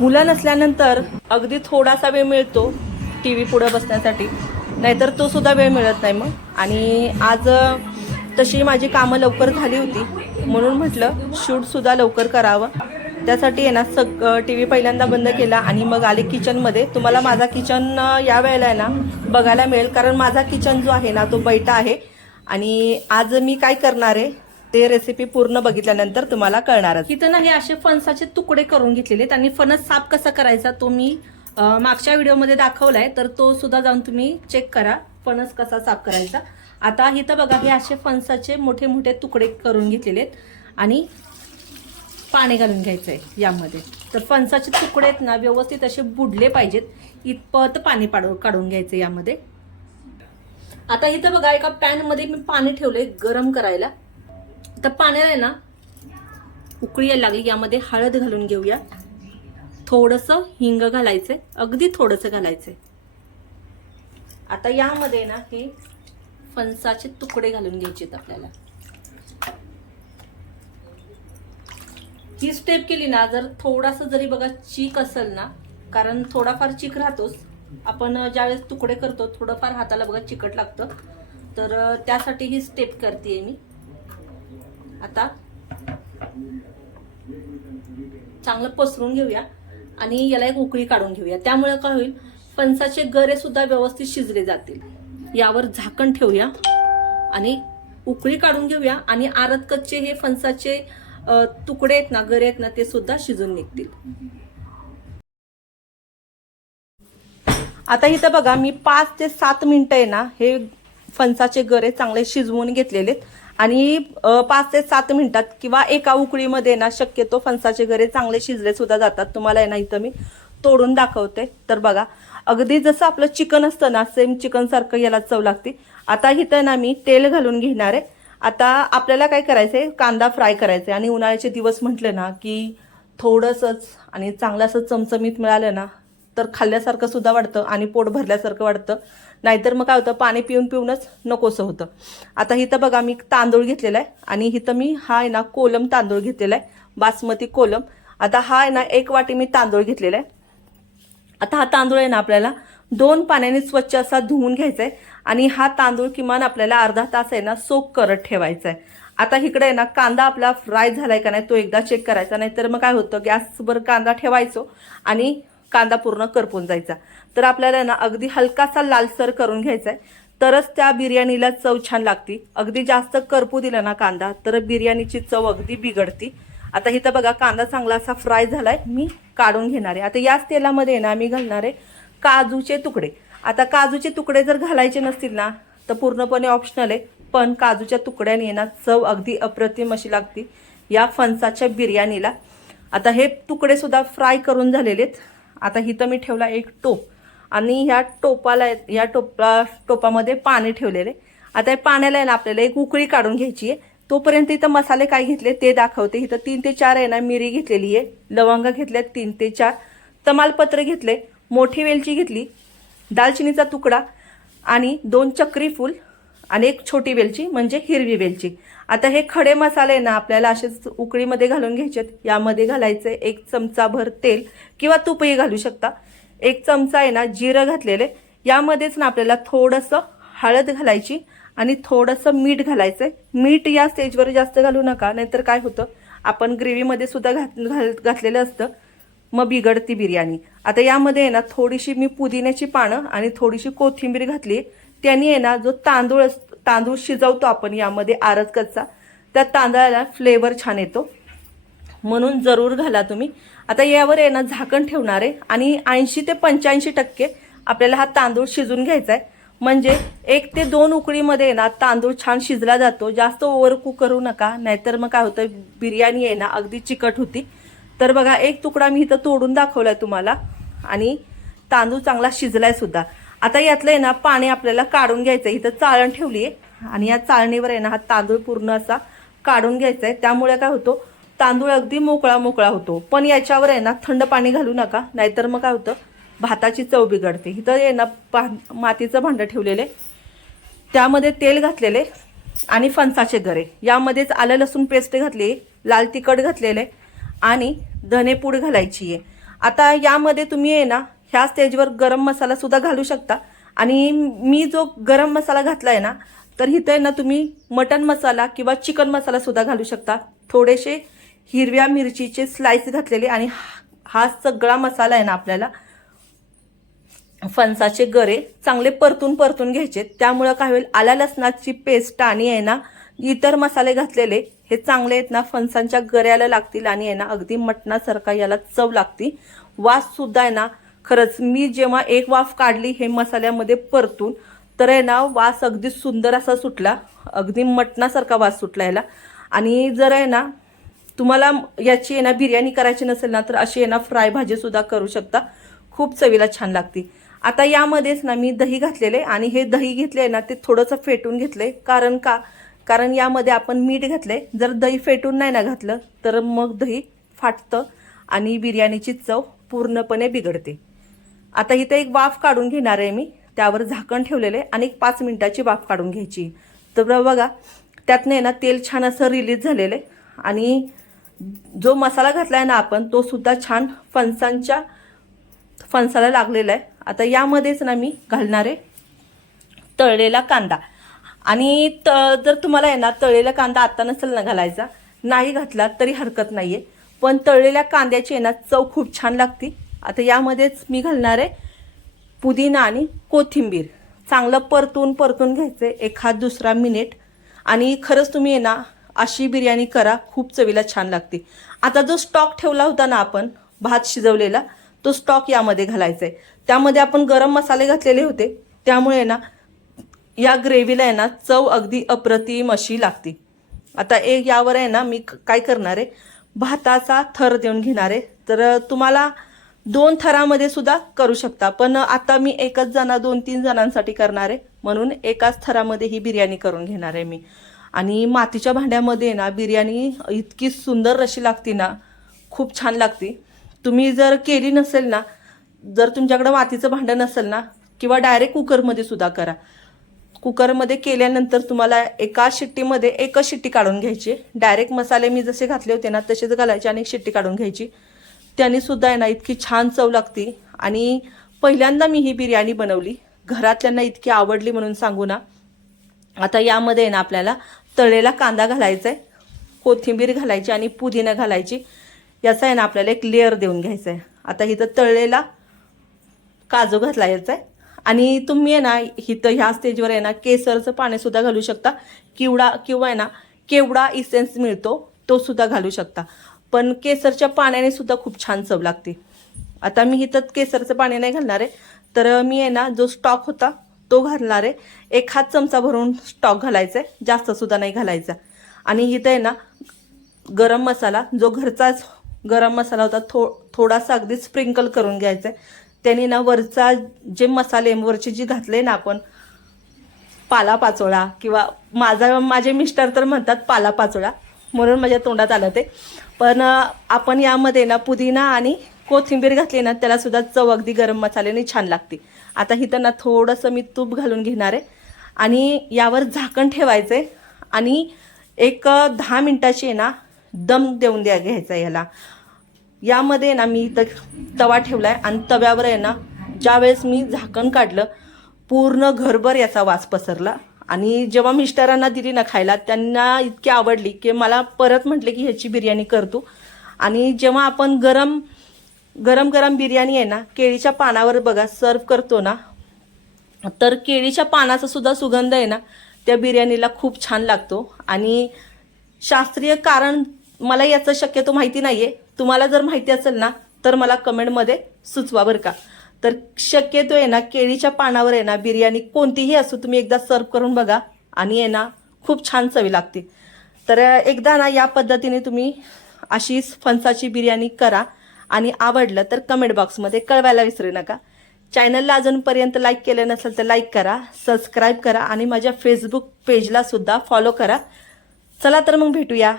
मुलं नसल्यानंतर अगदी थोडासा वेळ मिळतो टी व्ही पुढं बसण्यासाठी. नाहीतर तो सुद्धा वेळ मिळत नाही मग. आणि आज तशी माझी कामं लवकर झाली होती. म्हणून म्हटलं शूटसुद्धा लवकर करावं. त्यासाठी आहे ना सग टी व्ही पहिल्यांदा बंद केला आणि मग आले किचनमध्ये. तुम्हाला माझा किचन या वेळेला आहे ना बघायला मिळेल. कारण माझा किचन जो आहे ना तो बैठा आहे. आणि आज मी काय करणार आहे? ते रेसिपी पूर्ण बघितल्यानंतर तुम्हाला कळणारच. इथं ना हे असे फणसाचे तुकडे करून घेतलेले आहेत आणि फणस साफ कसा करायचा तो मी मागच्या व्हिडिओमध्ये दाखवलाय तर तो सुद्धा जाऊन तुम्ही चेक करा फणस कसा साफ करायचा. आता इथं बघा हे असे फणसाचे मोठे मोठे तुकडे करून घेतलेले आहेत आणि पाणी घालून घ्यायचं आहे यामध्ये. तर फणसाचे तुकडे आहेत ना व्यवस्थित असे बुडले पाहिजेत. इतपत पाणी पाडू काढून घ्यायचं यामध्ये. आता इथं बघा एका पॅनमध्ये मी पाणी ठेवलंय गरम करायला. तर पाण्याला आहे ना उकळी यायला लागली यामध्ये हळद घालून घेऊया. थोडंसं हिंग घालायचंय अगदी थोडंसं घालायचंय. आता यामध्ये ना हे फणसाचे तुकडे घालून घ्यायचे आहेत आपल्याला. ही स्टेप केली ना जर थोडासा जरी बघा चीक असेल ना कारण थोडाफार चीक राहतोच. आपण ज्यावेळेस तुकडे करतो थोडंफार हाताला बघा चिकट लागतं. तर त्यासाठी ही स्टेप करते मी. आता चांगलं पसरून घेऊया आणि याला एक उकळी काढून घेऊया. त्यामुळे काय होईल? फणसाचे गरे सुद्धा व्यवस्थित शिजले जातील. यावर झाकण ठेवूया आणि उकळी काढून घेऊया आणि आरत कच्चे हे फणसाचे तुकडे आहेत ना गरे आहेत ना ते सुद्धा शिजून निघतील. आता इथं बघा मी पाच ते सात मिनिटं आहे ना हे फणसाचे गरे चांगले शिजवून घेतलेले आहेत. आणि पाच ते सात मिनिटात किंवा एका उकळीमध्ये ना शक्यतो फणसाचे गरे चांगले शिजले सुद्धा जातात. तुम्हाला आहे ना इथं मी तोडून दाखवते. तर बघा अगदी जसं आपलं चिकन असतं ना सेम चिकन सारखं याला चव लागते. आता इथं ना मी तेल घालून घेणार आहे. आता आपल्याला काय करायचंय? कांदा फ्राय करायचा आणि उन्हाळ्याचे दिवस म्हटले ना की थोडंसंच आणि चांगलं असं चमचमीत मिळालं ना तर खाल्ल्यासारखं सुद्धा वाटतं आणि पोट भरल्यासारखं वाटतं. नाहीतर मग काय होतं पाणी पिऊन पिऊनच नकोसं होतं. आता इथं बघा मी तांदूळ घेतलेला आहे आणि इथं मी हा आहे ना कोलम तांदूळ घेतलेला आहे बासमती कोलम. आता हा आहे ना एक वाटी मी तांदूळ घेतलेला आहे. आता हा तांदूळ आहे ना आपल्याला दोन पाण्याने स्वच्छ असा धुवून घ्यायचा आहे आणि हा तांदूळ किमान आपल्याला अर्धा तास आहे ना सोक करत ठेवायचा आहे. आता इकडे आहे ना कांदा आपला फ्राय झालाय का नाही तो एकदा चेक करायचा नाही तर मग काय होतं गॅसवर कांदा ठेवायचो आणि कांदा पूर्ण करपून जायचा. तर आपल्याला ना अगदी हलकासा लालसर करून घ्यायचा आहे तरच त्या बिर्याणीला चव छान लागती. अगदी जास्त करपू दिला ना कांदा तर बिर्याणीची चव अगदी बिघडती. आता इथं बघा कांदा चांगला असा फ्राय झालाय. मी काढून घेणार. आहे आता याच तेलामध्ये ना मी घालणार आहे काजूचे तुकडे. आता काजूचे तुकडे जर घालायचे नसतील ना तर पूर्णपणे ऑप्शनल आहे. पण काजूच्या तुकड्याने ना चव अगदी अप्रतिम अशी लागते. या फणसाच्या बिर्याणीला. आता हे तुकडे सुद्धा फ्राय करून झालेले आहेत आता इथं मी ठेवला एक टोप. आणि ह्या टोपाला या टोपा टोपामध्ये पाणी ठेवलेले. आता या पाण्याला आहे ना आपल्याला एक उकळी काढून घ्यायची आहे. तोपर्यंत इथं मसाले काय घेतले ते दाखवते. इथं तीन ते चार आहे ना मिरी घेतलेली आहे. लवंग घेतल्या तीन ते चार. तमालपत्र घेतले. मोठी वेलची घेतली. दालचिनीचा तुकडा. आणि दोन चक्री फूल. आणि एक छोटी वेलची म्हणजे हिरवी वेलची. आता हे खडे मसाले ना आपल्याला असेच उकळीमध्ये घालून घ्यायचेत यामध्ये घालायचे एक चमचाभर तेल किंवा तूपही घालू शकता. एक चमचा आहे ना जिरं घातलेले. यामध्येच ना आपल्याला थोडंसं हळद घालायची आणि थोडंसं मीठ घालायचं आहे मीठ या स्टेजवर जास्त घालू नका नाहीतर काय होतं? आपण ग्रेव्हीमध्ये सुद्धा घात घाल घातलेलं असतं. मग बिघडती बिर्याणी. आता यामध्ये आहे ना थोडीशी मी पुदिन्याची पानं आणि थोडीशी कोथिंबीर घातली. त्यांनी आहे ना जो तांदूळ तांदूळ शिजवतो आपण यामध्ये आरत कच्चा त्या तांदळाला फ्लेवर छान येतो. म्हणून जरूर घाला तुम्ही. आता यावर आहे ना झाकण ठेवणार आहे आणि ऐंशी ते पंच्याऐंशी टक्के आपल्याला हा तांदूळ शिजून घ्यायचा आहे. म्हणजे एक ते दोन उकळीमध्ये ना तांदूळ छान शिजला जातो. जास्त ओव्हर कुक करू नका नाहीतर मग काय होतं बिर्याणी आहे ना अगदी चिकट होती. तर बघा एक तुकडा मी इथं तोडून दाखवलाय तुम्हाला. आणि तांदूळ चांगला शिजलाय सुद्धा. आता यातलं आहे ना पाणी आपल्याला काढून घ्यायचं आहे इथं चाळण ठेवली आहे. आणि या चाळणीवर आहे ना हा तांदूळ पूर्ण असा काढून घ्यायचा आहे त्यामुळे काय होतो तांदूळ अगदी मोकळा मोकळा होतो. पण याच्यावर आहे ना थंड पाणी घालू नका. नाहीतर मग काय होतं भाताची चव बिघडते. इथं आहे ना पा मातीचं भांडं ठेवलेले त्यामध्ये तेल घातलेले आणि फणसाचे गरे यामध्येच आलं लसूण पेस्ट घातली लाल तिखट घातलेले आणि धनेपूड घालायची आहे. आता यामध्ये तुम्ही आहे ना ह्या स्टेजवर गरम मसाला सुद्धा घालू शकता. आणि मी जो गरम मसाला घातलाय ना तर इथं आहे ना तुम्ही मटन मसाला किंवा चिकन मसाला सुद्धा घालू शकता. थोडेसे हिरव्या मिरचीचे स्लाइस घातलेले आणि हा- हा सगळा मसाला आहे ना आपल्याला फणसाचे गरे चांगले परतून परतून घ्यायचे. त्यामुळं काय होईल आला लसणाची पेस्ट आणि आहे ना इतर मसाले घातलेले हे चांगले आहेत ना फणसांच्या गऱ्याला लागतील आणि आहे ना अगदी मटणासारखा याला चव लागती. वास सुद्धा आहे ना खरंच मी जेव्हा एक वाफ काढली हे मसाल्यामध्ये परतून तर आहे ना वास अगदी सुंदर असा सुटला. अगदी मटणासारखा वास सुटला याला. आणि जर आहे ना तुम्हाला याची आहे ना बिर्याणी करायची नसेल ना तर अशी आहे ना फ्राय भाजी सुद्धा करू शकता. खूप चवीला छान लागते. आता यामध्येच ना मी दही घातलेले आणि हे दही घेतले आहे ना ते थोडंसं फेटून घेतले. कारण का? कारण यामध्ये आपण मीठ घातले जर दही फेटून नाही ना घातलं तर मग दही फाटतं आणि बिर्याणीची चव पूर्णपणे बिघडते. आता इथे एक वाफ काढून घेणार आहे मी. त्यावर झाकण ठेवलेले आणि एक पाच मिनटाची वाफ काढून घ्यायची. तर बघा त्यातनं आहे ना तेल छान असं रिलीज झालेलं आहे. आणि जो मसाला घातला आहे ना आपण तो सुद्धा छान फणसांच्या फणसाला लागलेला आहे. आता यामध्येच ना मी घालणार आहे तळलेला कांदा. आणि त जर तुम्हाला आहे ना तळलेला कांदा आत्ता नसेल ना घालायचा नाही घातला तरी हरकत नाही आहे पण तळलेल्या कांद्याची आहे ना चव खूप छान लागते. आता यामध्येच मी घालणार आहे पुदिना आणि कोथिंबीर. चांगलं परतून परतून घ्यायचं एखाद दुसरा मिनिट. आणि खरंच तुम्ही आहे ना अशी बिर्याणी करा. खूप चवीला छान लागते. आता जो स्टॉक ठेवला होता ना आपण भात शिजवलेला तो स्टॉक यामध्ये घालायचा आहे त्यामध्ये आपण गरम मसाले घातलेले होते. त्यामुळे ना या ग्रेव्हीला आहे ना चव अगदी अप्रतिम अशी लागते. आता एक यावर आहे ना मी क- काय करणार आहे? भाताचा थर देऊन घेणार आहे. तर तुम्हाला दोन थरामध्ये सुद्धा करू शकता. पण आता मी एकच जणा दोन तीन जणांसाठी करणार आहे. म्हणून एकाच थरामध्ये ही बिर्याणी करून घेणार आहे मी. आणि मातीच्या भांड्यामध्ये ना बिर्याणी इतकी सुंदर अशी लागते ना खूप छान लागते. तुम्ही जर केली नसेल ना जर तुमच्याकडं मातीचं भांडं नसेल ना किंवा डायरेक्ट कुकरमध्ये सुद्धा करा. कुकरमध्ये केल्यानंतर तुम्हाला एका शिट्टीमध्ये एकच शिट्टी काढून घ्यायची. डायरेक्ट मसाले मी जसे घातले होते ना तसेच घालायचे आणि एक शिट्टी काढून घ्यायची. त्याने सुद्धा आहे ना इतकी छान चव लागते. आणि पहिल्यांदा मी ही बिर्याणी बनवली. घरातल्यांना इतकी आवडली म्हणून सांगू ना. आता यामध्ये आहे ना आपल्याला तळलेला कांदा घालायचा आहे कोथिंबीर घालायची आणि पुदिना घालायची. याचा आहे ना आपल्याला एक लेअर देऊन घ्यायचा आहे आता इथं तळलेला काजू घातला याचा आहे आणि तुम्ही आहे ना इथं ह्या स्टेजवर आहे ना केसरचं पाणीसुद्धा घालू शकता. किवडा किंवा आहे ना केवडा इसेन्स मिळतो तो सुद्धा घालू शकता. पण केसरच्या पाण्याने सुद्धा खूप छान चव लागते. आता मी इथं केसरचं पाणी नाही घालणार आहे. तर मी आहे ना जो स्टॉक होता तो घालणार आहे. एक हात चमचा भरून स्टॉक घालायचा आहे. जास्त सुद्धा नाही घालायचा. आणि इथं आहे ना गरम मसाला जो घरचाच गरम मसाला होता थो थोडासा अगदी स्प्रिंकल करून घ्यायचा आहे. त्याने ना वरचा जे मसाले वरचे जे घातले ना आपण पाला पाचोळा किंवा माझा माझे मिस्टर तर म्हणतात पाला पाचोळा. म्हणून माझ्या तोंडात आलं ते. पण आपण यामध्ये ना पुदिना आणि कोथिंबीर घातली ना त्याला सुद्धा चव अगदी गरम मसाल्याने छान लागते. आता इथं ना थोडंसं मी तूप घालून घेणार आहे. आणि यावर झाकण ठेवायचं आहे आणि एक दहा मिनटाची आहे ना दम देऊन द्या घ्यायचा याला. यामध्ये ना मी इथं तवा ठेवला आहे आणि तव्यावर आहे ना ज्यावेळेस मी झाकण काढलं पूर्ण घरभर याचा वास पसरला. आणि जेव्हा मिस्टरांना दिली ना खायला त्यांना इतकी आवडली की मला परत म्हटले की ह्याची बिर्याणी करतो आणि जेव्हा आपण गरम गरम गरम बिर्याणी आहे ना केळीच्या पानावर बघा सर्व करतो ना तर केळीच्या पानाचा सुद्धा सुगंध आहे ना त्या बिर्याणीला खूप छान लागतो. आणि शास्त्रीय कारण मला याचं शक्यतो माहिती नाही आहे तुम्हाला जर माहिती असेल ना तर मला कमेंटमध्ये सुचवा बरं का. तर शक्यतो आहे ना केळीच्या पानावर आहे ना बिर्याणी कोणतीही असो तुम्ही एकदा सर्व करून बघा आणि आहे ना खूप छान चवी लागते. तर एकदा ना या पद्धतीने तुम्ही अशीच फणसाची बिर्याणी करा आणि आवडलं तर कमेंट बॉक्समध्ये कळवायला विसरू नका. चॅनलला अजूनपर्यंत लाईक केलं नसेल तर लाईक करा सबस्क्राईब करा आणि माझ्या फेसबुक पेजला सुद्धा फॉलो करा. चला तर मग भेटूया.